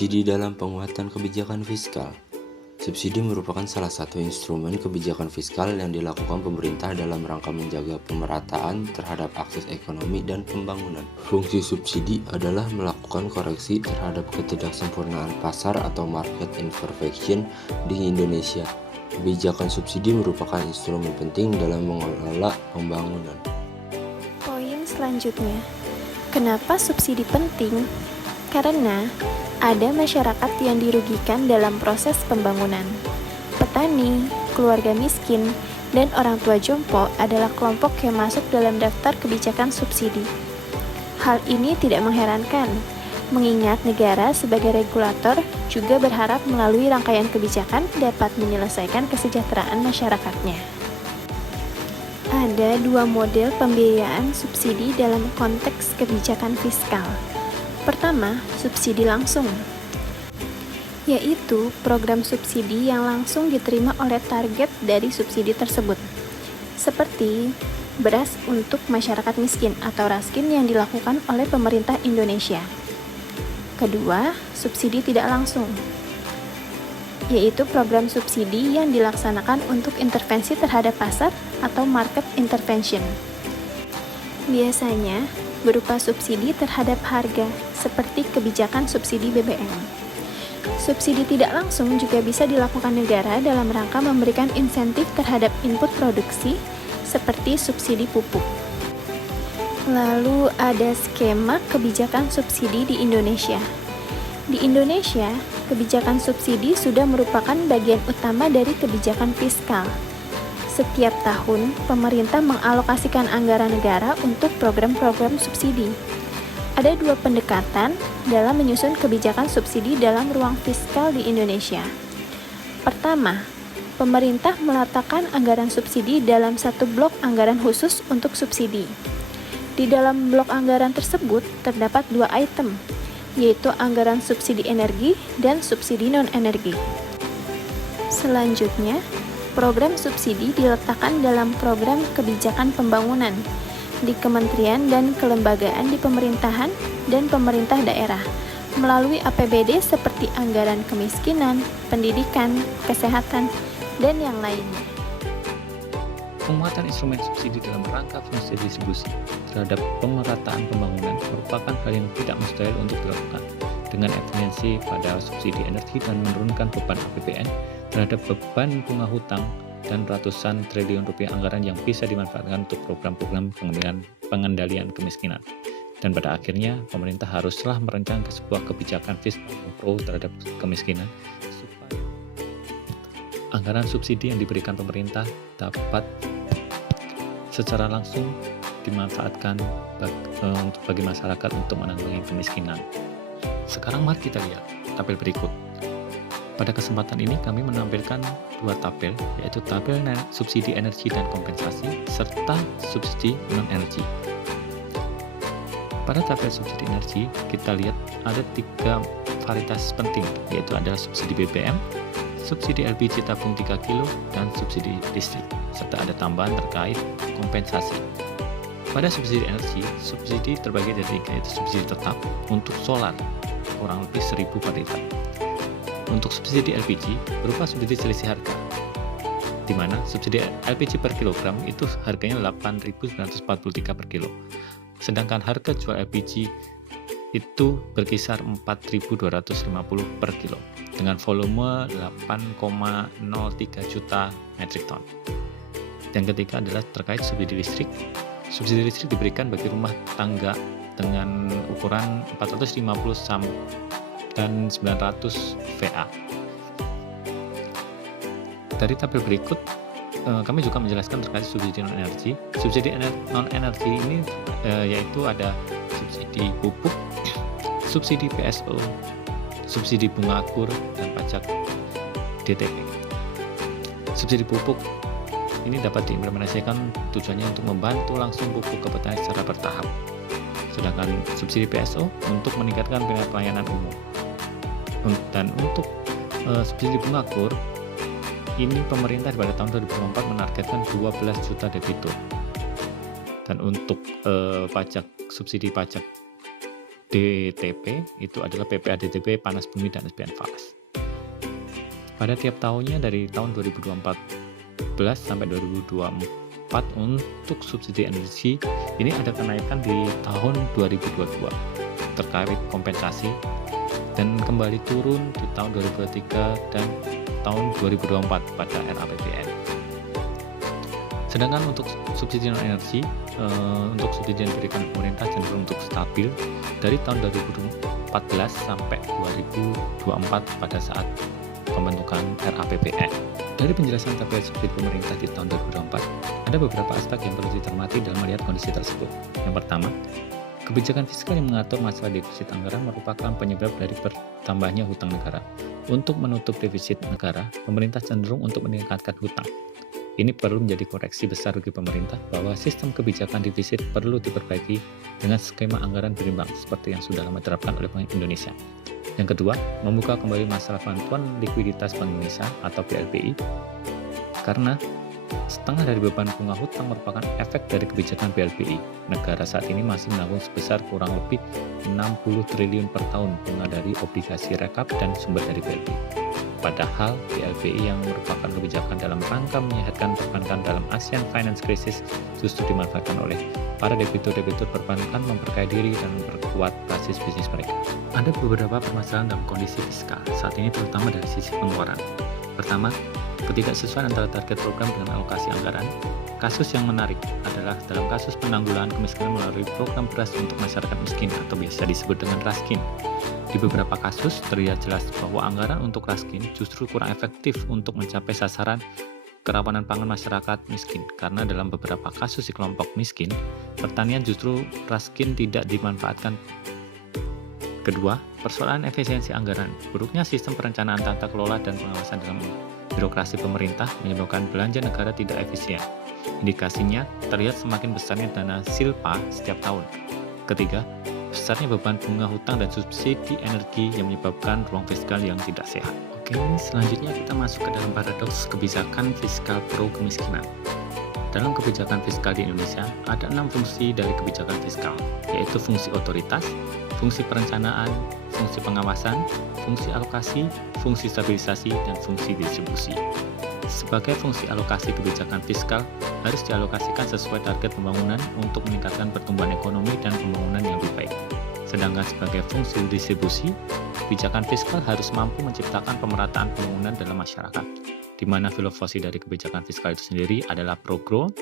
Subsidi dalam penguatan kebijakan fiskal. Subsidi merupakan salah satu instrumen kebijakan fiskal yang dilakukan pemerintah dalam rangka menjaga pemerataan terhadap akses ekonomi dan pembangunan. Fungsi subsidi adalah melakukan koreksi terhadap ketidaksempurnaan pasar atau market imperfection di Indonesia. Kebijakan subsidi merupakan instrumen penting dalam mengelola pembangunan. Poin selanjutnya, kenapa subsidi penting? Karena ada masyarakat yang dirugikan dalam proses pembangunan. Petani, keluarga miskin, dan orang tua jompo adalah kelompok yang masuk dalam daftar kebijakan subsidi. Hal ini tidak mengherankan, mengingat negara sebagai regulator juga berharap melalui rangkaian kebijakan dapat menyelesaikan kesejahteraan masyarakatnya. Ada dua model pembiayaan subsidi dalam konteks kebijakan fiskal. Pertama, subsidi langsung, yaitu program subsidi yang langsung diterima oleh target dari subsidi tersebut, seperti beras untuk masyarakat miskin atau raskin yang dilakukan oleh pemerintah Indonesia. Kedua, subsidi tidak langsung, yaitu program subsidi yang dilaksanakan untuk intervensi terhadap pasar atau market intervention. Biasanya berupa subsidi terhadap harga, seperti kebijakan subsidi BBM. Subsidi tidak langsung juga bisa dilakukan negara dalam rangka memberikan insentif terhadap input produksi, seperti subsidi pupuk. Lalu ada skema kebijakan subsidi di Indonesia. Di Indonesia, kebijakan subsidi sudah merupakan bagian utama dari kebijakan fiskal. Setiap tahun, pemerintah mengalokasikan anggaran negara untuk program-program subsidi. Ada dua pendekatan dalam menyusun kebijakan subsidi dalam ruang fiskal di Indonesia. Pertama, pemerintah meletakkan anggaran subsidi dalam satu blok anggaran khusus untuk subsidi. Di dalam blok anggaran tersebut terdapat dua item, yaitu anggaran subsidi energi dan subsidi non-energi. Selanjutnya, program subsidi diletakkan dalam program kebijakan pembangunan di kementerian dan kelembagaan di pemerintahan dan pemerintah daerah melalui APBD seperti anggaran kemiskinan, pendidikan, kesehatan, dan yang lainnya. Penguatan instrumen subsidi dalam rangka fungsi distribusi terhadap pemerataan pembangunan merupakan hal yang tidak mustahil untuk dilakukan dengan efisiensi pada subsidi energi dan menurunkan beban APBN terhadap beban bunga hutang dan ratusan triliun rupiah anggaran yang bisa dimanfaatkan untuk program-program pengendalian kemiskinan. Dan pada akhirnya, pemerintah haruslah merancangkan sebuah kebijakan fiskal pro terhadap kemiskinan supaya anggaran subsidi yang diberikan pemerintah dapat secara langsung dimanfaatkan bagi masyarakat untuk menanggulangi kemiskinan. Sekarang mari kita lihat tabel berikut. Pada kesempatan ini kami menampilkan dua tabel, yaitu tabel subsidi energi dan kompensasi, serta subsidi non-energi. Pada tabel subsidi energi, kita lihat ada tiga varietas penting, yaitu adalah subsidi BBM, subsidi LPG tabung 3 kilo, dan subsidi listrik, serta ada tambahan terkait kompensasi. Pada subsidi energi, subsidi terbagi dari tiga, yaitu subsidi tetap untuk solar, kurang lebih 1.000 per liter. Untuk subsidi LPG berupa subsidi selisih harga, di mana subsidi LPG per kilogram itu harganya 8.943 per kilo, sedangkan harga jual LPG itu berkisar 4.250 per kilo dengan volume 8,03 juta metrik ton. Yang ketiga adalah terkait subsidi listrik. Subsidi listrik diberikan bagi rumah tangga dengan ukuran 450 dan 900 VA. Dari tabel berikut, kami juga menjelaskan terkait subsidi non-energi. Subsidi non-energi ini yaitu ada subsidi pupuk, subsidi PSO, subsidi bunga kur, dan pajak DTP. Subsidi pupuk ini dapat diimplementasikan tujuannya untuk membantu langsung pupuk ke petani secara bertahap. Sedangkan subsidi PSO untuk meningkatkan pelayanan umum. Dan untuk subsidi bunga kur, ini pemerintah pada tahun 2024 menargetkan 12 juta debitur. Dan untuk subsidi pajak DTP itu adalah PPADTP, panas bumi, dan SPN Falas. Pada tiap tahunnya dari tahun 2014 sampai 2024 untuk subsidi energi ini ada kenaikan di tahun 2022 terkait kompensasi dan kembali turun di tahun 2023 dan tahun 2024 pada RAPBN. Sedangkan untuk subsidi non energi, untuk subsidi yang diberikan pemerintah cenderung untuk stabil dari tahun 2014 sampai 2024 pada saat pembentukan RAPBN. Dari penjelasan terkait subsidi pemerintah di tahun 2024, ada beberapa aspek yang perlu dicermati dalam melihat kondisi tersebut. Yang pertama, kebijakan fiskal yang mengatur masalah defisit anggaran merupakan penyebab dari bertambahnya hutang negara. Untuk menutup defisit negara, pemerintah cenderung untuk meningkatkan hutang. Ini perlu menjadi koreksi besar bagi pemerintah bahwa sistem kebijakan defisit perlu diperbaiki dengan skema anggaran berimbang seperti yang sudah lama diterapkan oleh Bank Indonesia. Yang kedua, membuka kembali masalah bantuan likuiditas Bank Indonesia atau BLBI karena setengah dari beban bunga hutang merupakan efek dari kebijakan BLBI. Negara saat ini masih menanggung sebesar kurang lebih 60 triliun per tahun bunga dari obligasi rekap dan sumber dari BLBI. Padahal BLBI yang merupakan kebijakan dalam rangka menyehatkan perbankan dalam ASEAN Finance Crisis justru dimanfaatkan oleh para debitur-debitur perbankan memperkaya diri dan memperkuat basis bisnis mereka. Ada beberapa permasalahan dalam kondisi fiskal saat ini terutama dari sisi pengeluaran. Pertama, ketidaksesuaian antara target program dengan alokasi anggaran. Kasus yang menarik adalah dalam kasus penanggulangan kemiskinan melalui program beras untuk masyarakat miskin atau biasa disebut dengan Raskin. Di beberapa kasus terlihat jelas bahwa anggaran untuk Raskin justru kurang efektif untuk mencapai sasaran kerawanan pangan masyarakat miskin karena dalam beberapa kasus di kelompok miskin, pertanian justru Raskin tidak dimanfaatkan. Kedua, persoalan efisiensi anggaran. Buruknya sistem perencanaan tata kelola dan pengawasan dalam birokrasi pemerintah menyebabkan belanja negara tidak efisien. Indikasinya terlihat semakin besarnya dana silpa setiap tahun. Ketiga, besarnya beban bunga hutang dan subsidi energi yang menyebabkan ruang fiskal yang tidak sehat. Oke, selanjutnya kita masuk ke dalam paradoks kebijakan fiskal pro kemiskinan. Dalam kebijakan fiskal di Indonesia, ada 6 fungsi dari kebijakan fiskal, yaitu fungsi otoritas, fungsi perencanaan, fungsi pengawasan, fungsi alokasi, fungsi stabilisasi, dan fungsi distribusi. Sebagai fungsi alokasi kebijakan fiskal harus dialokasikan sesuai target pembangunan untuk meningkatkan pertumbuhan ekonomi dan pembangunan yang lebih baik. Sedangkan sebagai fungsi distribusi, kebijakan fiskal harus mampu menciptakan pemerataan pembangunan dalam masyarakat, di mana filosofi dari kebijakan fiskal itu sendiri adalah pro-growth,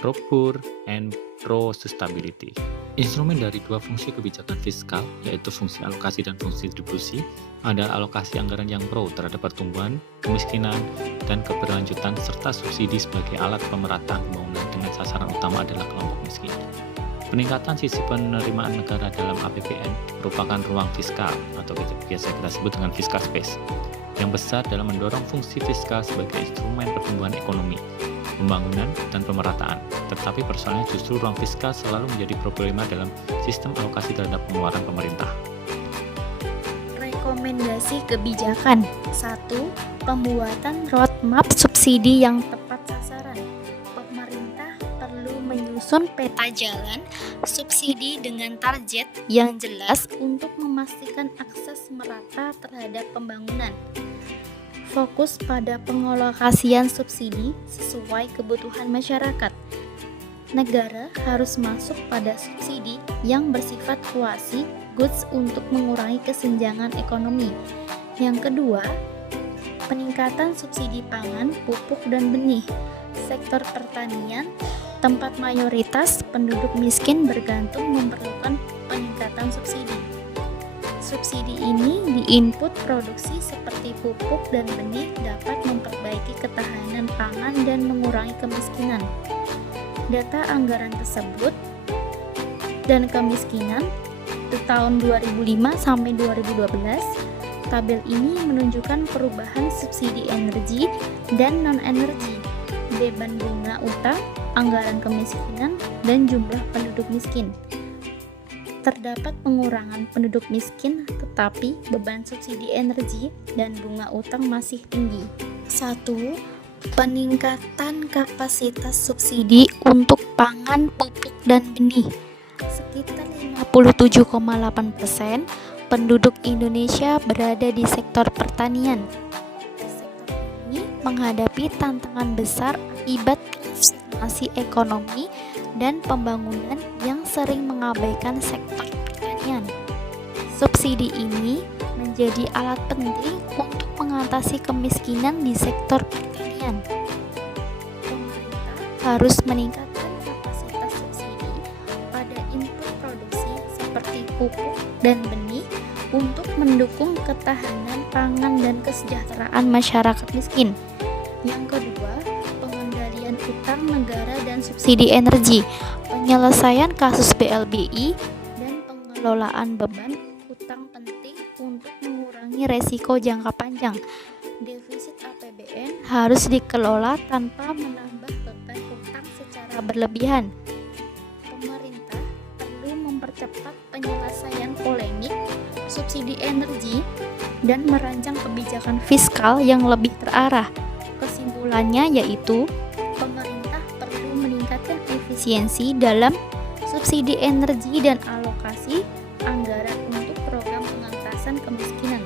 pro-poor, and pro-sustainability. Instrumen dari dua fungsi kebijakan fiskal, yaitu fungsi alokasi dan fungsi distribusi, adalah alokasi anggaran yang pro terhadap pertumbuhan, kemiskinan, dan keberlanjutan, serta subsidi sebagai alat pemerataan pembangunan dengan sasaran utama adalah kelompok miskin. Peningkatan sisi penerimaan negara dalam APBN merupakan ruang fiskal, atau biasa kita sebut dengan fiscal space, yang besar dalam mendorong fungsi fiskal sebagai instrumen pertumbuhan ekonomi, pembangunan, dan pemerataan. Tetapi persoalannya justru ruang fiskal selalu menjadi problema dalam sistem alokasi terhadap pengeluaran pemerintah. Rekomendasi kebijakan. 1. Pembuatan roadmap subsidi yang tepat sasaran. Pemerintah perlu menyusun peta jalan subsidi dengan target yang jelas untuk memastikan akses merata terhadap pembangunan. Fokus pada pengalokasian subsidi sesuai kebutuhan masyarakat. Negara harus masuk pada subsidi yang bersifat quasi goods untuk mengurangi kesenjangan ekonomi. Yang kedua, peningkatan subsidi pangan, pupuk, dan benih. Sektor pertanian, tempat mayoritas penduduk miskin bergantung memerlukan peningkatan subsidi. Subsidi ini di-input produksi seperti pupuk dan benih dapat memperbaiki ketahanan pangan dan mengurangi kemiskinan. Data anggaran tersebut dan kemiskinan di tahun 2005 sampai 2012, tabel ini menunjukkan perubahan subsidi energi dan non-energi, beban bunga utang, anggaran kemiskinan, dan jumlah penduduk miskin. Terdapat pengurangan penduduk miskin, tetapi beban subsidi energi dan bunga utang masih tinggi. 1. Peningkatan kapasitas subsidi untuk pangan, pupuk, dan benih. Sekitar 57,8% penduduk Indonesia berada di sektor pertanian. Sektor ini menghadapi tantangan besar akibat transformasi ekonomi dan pembangunan yang sering mengabaikan sektor pertanian. Subsidi ini menjadi alat penting untuk mengatasi kemiskinan di sektor pertanian. Pemerintah harus meningkatkan kapasitas subsidi pada input produksi seperti pupuk dan benih untuk mendukung ketahanan pangan dan kesejahteraan masyarakat miskin. Yang kedua, pengendalian utang negara dan subsidi energi, penyelesaian kasus BLBI, dan pengelolaan beban utang penting untuk mengurangi resiko jangka panjang. Defisit APBN harus dikelola tanpa menambah beban utang secara berlebihan. Pemerintah perlu mempercepat penyelesaian polemik subsidi energi dan merancang kebijakan fiskal yang lebih terarah. Kesimpulannya yaitu pemerintah perlu meningkatkan efisiensi dalam subsidi energi dan alokasi anggaran untuk program pengentasan kemiskinan.